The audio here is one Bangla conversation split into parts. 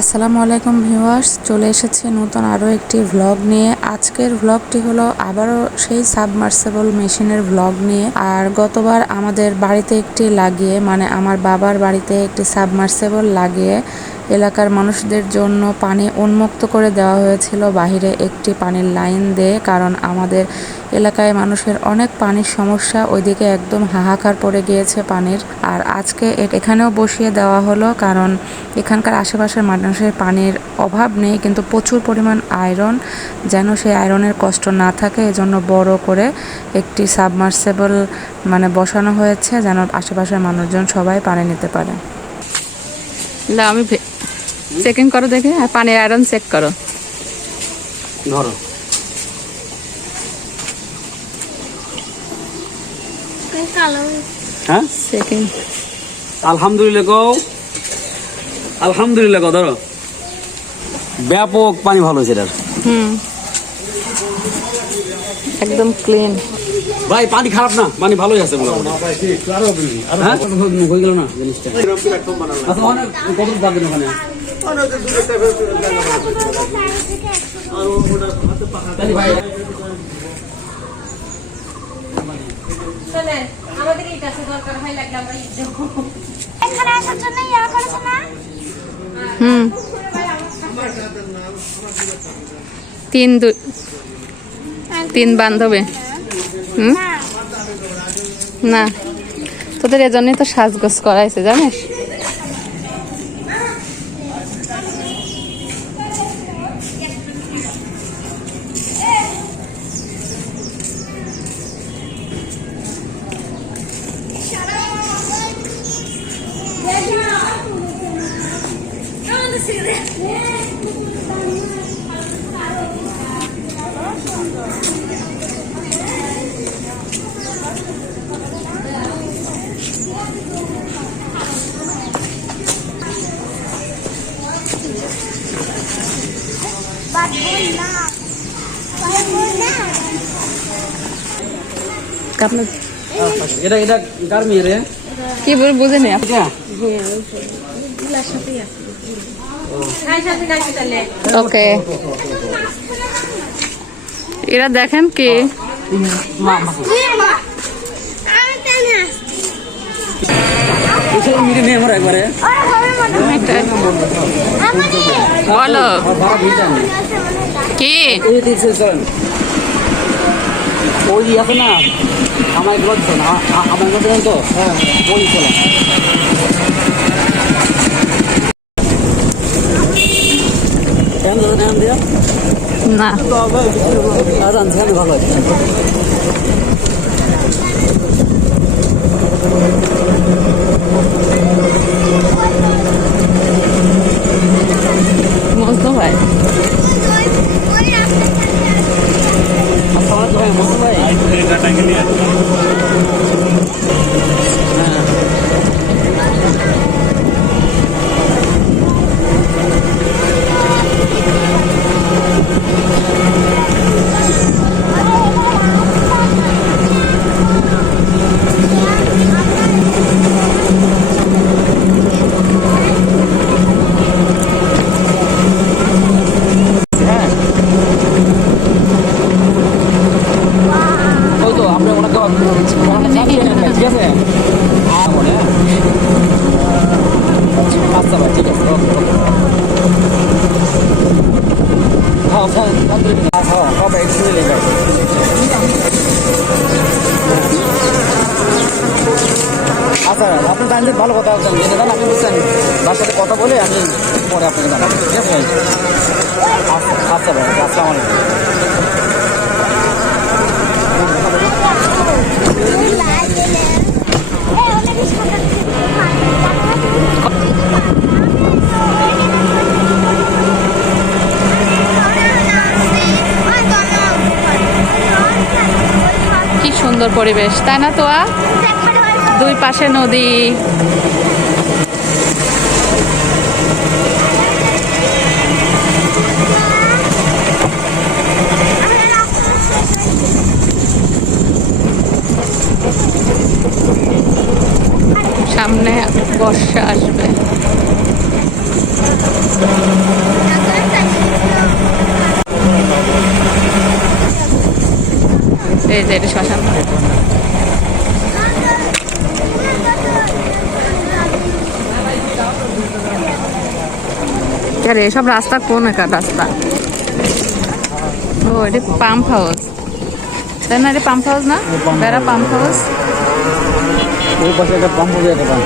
আসসালামু আলাইকুম ভিউয়ার্স, চলে এসেছে নতুন আরও একটি ভ্লগ নিয়ে। আজকের ভ্লগটি হলো আবারও সেই সাবমার্সেবল মেশিনের ভ্লগ নিয়ে। আর গতবার আমাদের বাড়িতে একটি লাগিয়ে মানে আমার বাবার বাড়িতে একটি সাবমার্সেবল লাগিয়ে এলাকার মানুষদের জন্য পানি উন্মুক্ত করে দেওয়া হয়েছিল। বাহিরে একটি পানির লাইন দিয়ে, কারণ আমাদের এলাকায় মানুষের অনেক পানির সমস্যা। ওইদিকে একদম হাহাকার পড়ে গিয়েছে পানির। আর আজকে এখানেও বসিয়ে দেওয়া হলো, কারণ এখানকার আশেপাশের মানুষের পানির অভাব নেই, কিন্তু প্রচুর পরিমাণ আয়রন, যেন সেই আয়রনের কষ্ট না থাকে। এজন্য বড় করে একটি সাবমার্সেবল মানে বসানো হয়েছে, যেন আশেপাশের মানুষজন সবাই পানি নিতে পারে। আমি চেকিং করো দেখে আর পানির আয়রন চেক করো। ধরো। হ্যাঁ? চেকিং আলহামদুলিল্লাহ আলহামদুলিল্লাহ ধরো। ব্যাপক পানি ভালো হয়েছে এটার। হুম। একদম ক্লিন ভাই পানি খারাপ না পানি ভালোই আছে মোটামুটি। হ্যাঁ? হয়ে? গেল না জিনিসটা এখানে আসার জন্য ইয়া করেছে না? হুম। তিন দুই তিন বান্ধবী। হুম? না। তোদের এজন্যই তো সাজগোজ করাইছে জানিস? আপনার এটা এটা কার মেয়ে রে কি বলে বুঝেনি এটা ওকে এরা দেখেন কি মা কি মা আমি জানি এসব মিলে নিয়ে আমরা একবারে ওরা হবে মনে আমি বলো ভাড়া দিয়ে যান কি এই দিচ্ছে চলেন ওই আছে না আমার এগুলো দিচ্ছেন আমার এগুলো তো? হ্যাঁ ওই চলেন ফ্যান ধরে না। ভালো আছে। মজনু ভাই ওই রাস্তা আসসালামু আলাইকুম ভাই মহসিন ভাই হ্যাঁ ওই তো আমরা ওনাকে ওনাকে জানিয়ে নেন ভাই, ঠিক আছে হ্যাঁ মনে আচ্ছা ভাই ঠিক আছে ওকে ওকে হ্যাঁ হ্যাঁ হ্যাঁ হ্যাঁ কবে একটু ভাই আচ্ছা আপনি জানলে ভালো কথা বলছেন যেটা জান আপনি বলছেন তার সাথে কথা বলে আমি পরে আপনাকে জানাব ঠিক আছে? আচ্ছা আচ্ছা ভাই আসসালামু আলাইকুম। কি সুন্দর পরিবেশ তাই না তোয়া? দুই পাশে নদী। সামনে বর্ষা আসবে। এই শ্মশান। এসব রাস্তা কোন একটা রাস্তা? ও, এটা পাম্প হাউস। তাই না, এটা পাম্প হাউস না? বেড়া পাম্প হাউস? পাশে একটা পাম্প হবে একটা পাম্প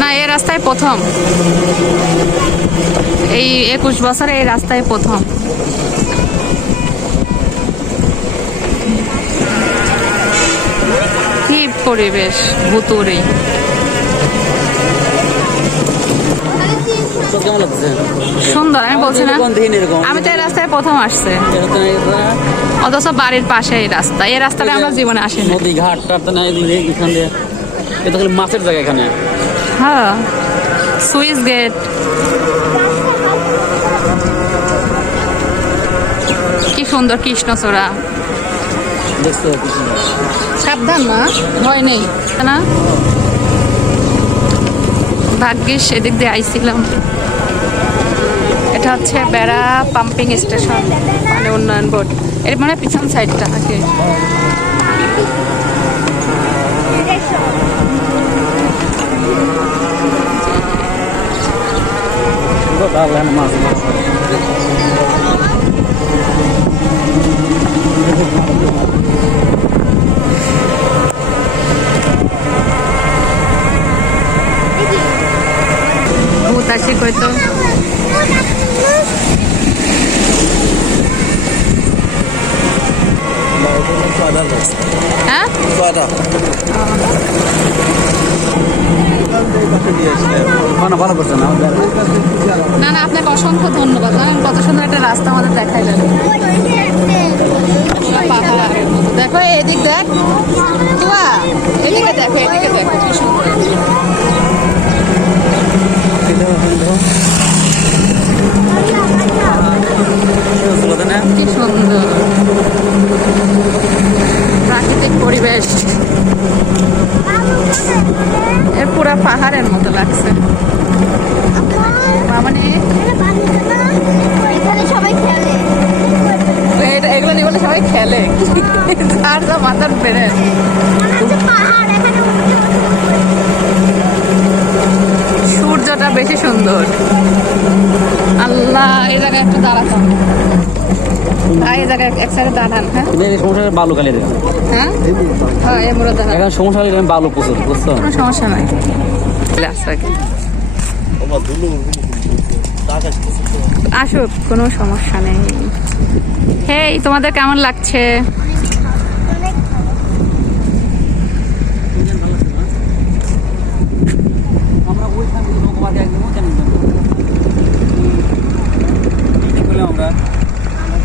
না, এই রাস্তায় প্রথম। এই একুশ বছরে এই রাস্তায় প্রথম। কি পরিবেশ ভুতুরে কেমন লাগছে? সুন্দর আমি বলছি না। আমি তো এই রাস্তায় প্রথম আসছে। অথচ বাড়ির পাশে এই রাস্তা। এই রাস্তাটা আমরা জীবনে আসিনি। নদী ঘাট টাট এদিকে এখান দিয়ে। এটা খালি মাছের জায়গা এখানে। হ্যাঁ সুইস গেট। কি সুন্দর কৃষ্ণচূড়া। সাবধান না ভয় নেই না? ভাগ্যিস এদিক দিয়ে আইছিলাম। এটা হচ্ছে বেড়া পাম্পিং স্টেশন মানে উন্নয়ন বোর্ড। এর মানে পিছন সাইডটা থাকে ভূত আসি কইতো। ভালো করছে না? না না আপনাকে অসংখ্য ধন্যবাদ। জানেন কত সুন্দর একটা রাস্তা আমাদের দেখাইলেন। দেখো এদিক দেখ। তুয়া এদিকে দেখো এদিকে দেখো। কি সুন্দর কি সুন্দর। প্রাকৃতিক পরিবেশ। এর পুরা পাহাড়ের মতো লাগছে মানে এখানে সবাই খেলে এটা- এগুলো নিয়ে বলে সবাই খেলে আর যা মাথার বেড়ে আচ্ছা, পাহাড় এখানে সূর্যটা বেশি সুন্দর আল্লাহ এই জায়গায় একটু দাঁড়াতাম আর এই জায়গায় এক সাইডে দাঁড়ান হ্যাঁ এই সমস্যা বালু খালি হ্যাঁ? হ্যাঁ এখন সমস্যা হলে বালু প্রচুর বুঝছ? কোনো সমস্যা নাই। আসুক কোনো সমস্যা নেই। হেই তোমাদের কেমন লাগছে?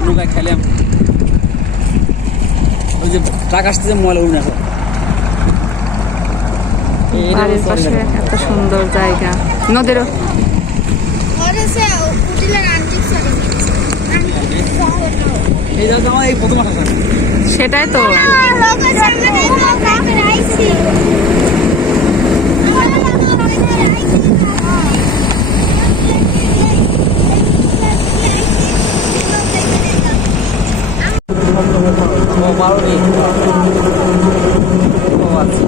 আমরা খেলাম ওই যে ট্রাক আসতেছে ময়লা উঠে আসে বাড়ির পাশে এত সুন্দর জায়গা। নদীরও ঘরে সে কুটিলের আন্টিক সাথে এই জায়গা আমার এই প্রথম আসা সেটাই তো লোকের সামনে লোক আমি আইছি ও বারোটি ও আচ্ছা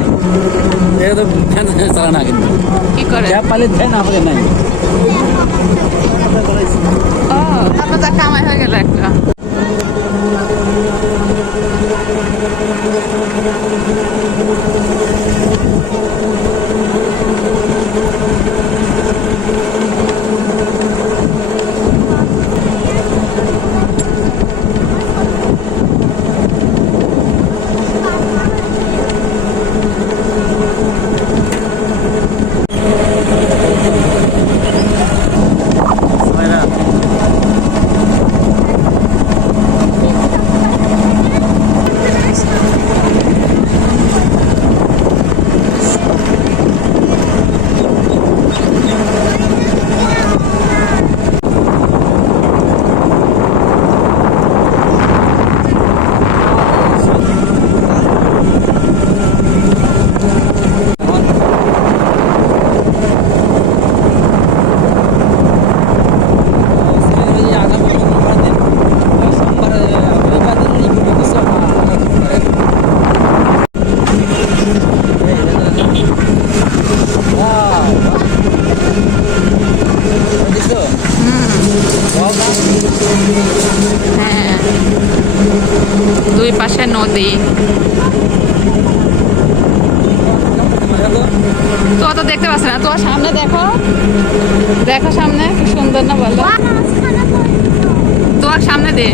এটা তো চালা না কিন্তু। কি করে? যা পালে ফ্যান আমাদের নাই ও তারপর তো কামাই হয়ে গেল একটা। তো অত দেখতে পাচ্ছ না তোমার সামনে দেখো। দেখো সামনে, কি সুন্দর না বলো? তোমার সামনে দিয়ে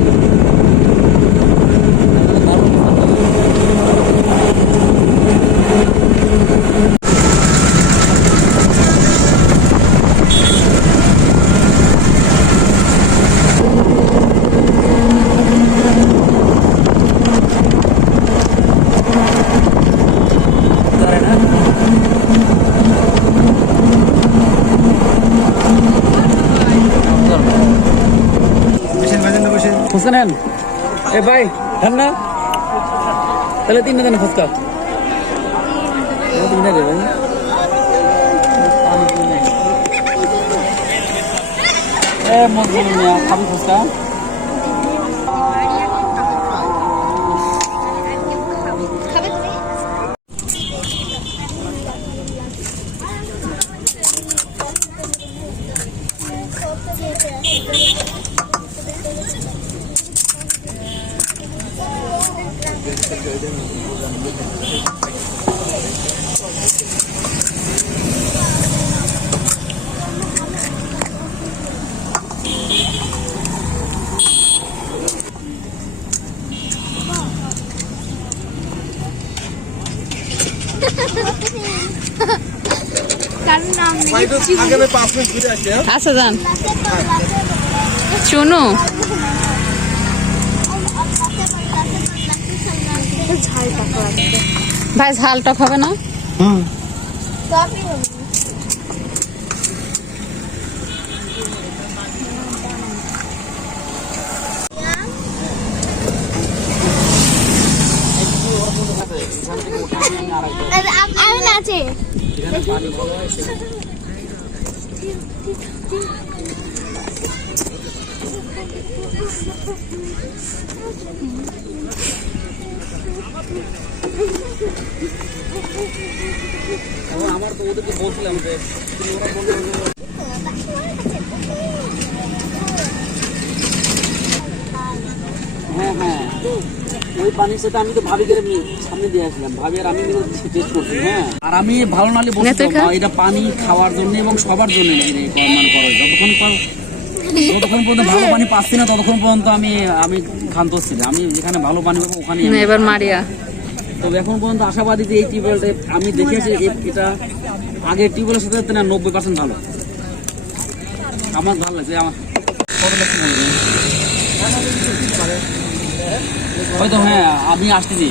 ফুচকা নেন এ ভাই খান না? তাহলে তিনটে দেন ফুচকা। তিনটে দেবেন এ মজদুর মিয়া খাবি ফুচকা খাবে তুমি কার নাম আচ্ছা যান টাকা ভাই ঝাল টক হবে না আমি নাচে আমার তো ওদেরকে বলছিলাম যে হ্যাঁ হ্যাঁ। ওই পানির সাথে আমি তো ভাবি করে সামনে দিয়ে আসলাম। ভাবি আর আমি টেস্ট করছি হ্যাঁ। আর আমি ভালো নালে বলছি নেতে তো, খা। মা, এটা পানি খাওয়ার জন্য এবং সবার জন্য মানে করো যতক্ষণ যতক্ষণ পর্যন্ত ভালো পানি পাচ্ছি না ততক্ষণ পর্যন্ত আমি আমি ক্ষান্ত ছিলাম আমি যেখানে ভালো পানি পাবো ওখানে এবার মারিয়া। তবে এখন পর্যন্ত আশাবাদী যে এই টিউবওয়েলটা আমি দেখেছি এটা আগের টিউবওয়েলের সাথে না নব্বই পার্সেন্ট ভালো। আমার ভালো লাগছে আমার কত? হয়তো হ্যাঁ আমি আসতেছি।